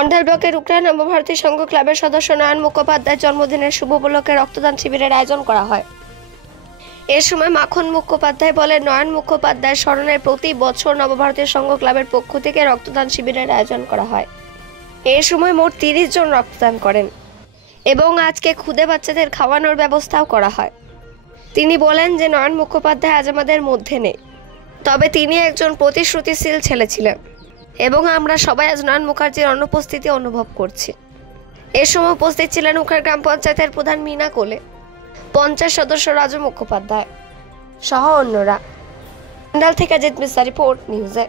অন্ডাল ব্লকের উকরাইন নবভারতী সংঘ ক্লাবের সদস্য নয়ন মুখোপাধ্যায়ের জন্মদিনের শুভ উপলক্ষে রক্তদান শিবিরের আয়োজন করা হয়। এ সময় মাখন মুখোপাধ্যায় বলেন, নয়ন মুখোপাধ্যায়ের স্মরণে প্রতি বছর নবভারতী সংঘ ক্লাবের পক্ষ থেকে রক্তদান শিবিরের আয়োজন করা হয়। এ সময় মোট 30 জন রক্তদান করেন এবং আজকে খুদে বাচ্চাদের খাওয়ানোর ব্যবস্থাও করা হয়। তিনি বলেন যে নয়ন মুখোপাধ্যায় আজ আমাদের মধ্যে নেই, তবে তিনি একজন প্রতিশ্রুতিশীল ছেলে ছিলেন এবং আমরা সবাই আজ নয়ন মুখার্জির অনুপস্থিতি অনুভব করছি। এ সময় উপস্থিত ছিলেন উখার গ্রাম পঞ্চায়েতের প্রধান মিনা কোলে, পঞ্চায়েত সদস্য রাজু মুখোপাধ্যায় সহ অন্যরা। অন্ডাল থেকে জিৎ মিশ্রা, রিপোর্ট নিউজে।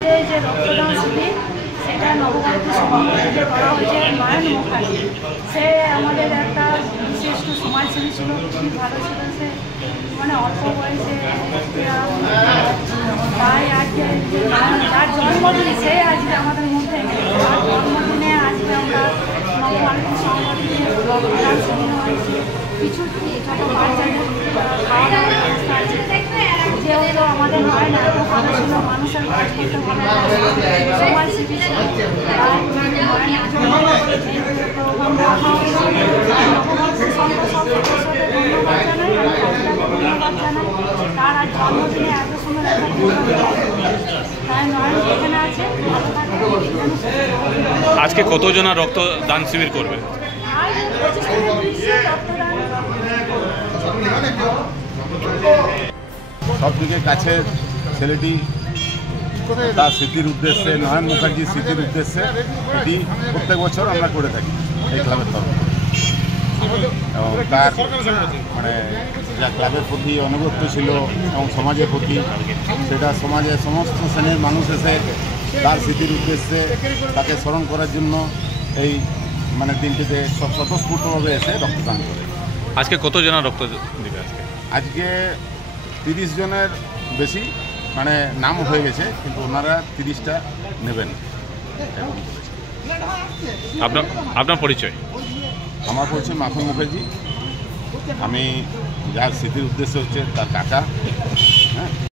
এই যে রক্তদান শিবির, সেটা নবভারতী সংঘ থেকে করা হয়েছে। নয়ন মুখার্জি সে আমাদের একটা বিশিষ্ট সমাজসেবী ছিল, খুবই ভালো ছিল। সে মানে অল্প বয়সে তাই আজকে যার জন্মদিন সে আজকে আমাদের মধ্যে নেই। তার জন্মদিনে আজকে আমরা নবভারতী সংঘ থেকে রক্তদান শিবির হয়েছে। কিছু ছোটো বাচ্চাদের খাওয়া দাওয়ার ব্যবস্থা আছে। যেহেতু আমাদের নয় না এত ভালো ছিল, মানুষের কাজ করতে ভালো সমাজসেবী ছিল, তার আজ জন্মদিনে এত সুন্দর তাই নয়ন এখানে আছে। আজকে কতজনা রক্তদান শিবির করবে? সবদিকে কাছের ছেলেটি তার স্মৃতির উদ্দেশ্যে, নয়ন মুখার্জির স্মৃতির উদ্দেশ্যে এটি প্রত্যেক বছর আমরা করে থাকি এই ক্লাবের তরফে। এবং তার মানে যা ক্লাবের প্রতি অনুগত্য ছিল এবং সমাজের প্রতি, সেটা সমাজের সমস্ত শ্রেণীর মানুষ এসে তার স্মৃতির উদ্দেশ্যে তাকে স্মরণ করার জন্য এই মানে দিনটিতে সব স্বতঃস্ফূর্তভাবে এসে রক্তদান করে। আজকে কতজনা রক্ত দিবে? আজকে 30 জনের বেশি মানে নাম হয়ে গেছে, কিন্তু ওনারা 30টা নেবেন। আপনার পরিচয়? আমার পরিচয় মাখন মুখার্জি। আমি যার স্মৃতির উদ্দেশ্য হচ্ছে তার কাকা।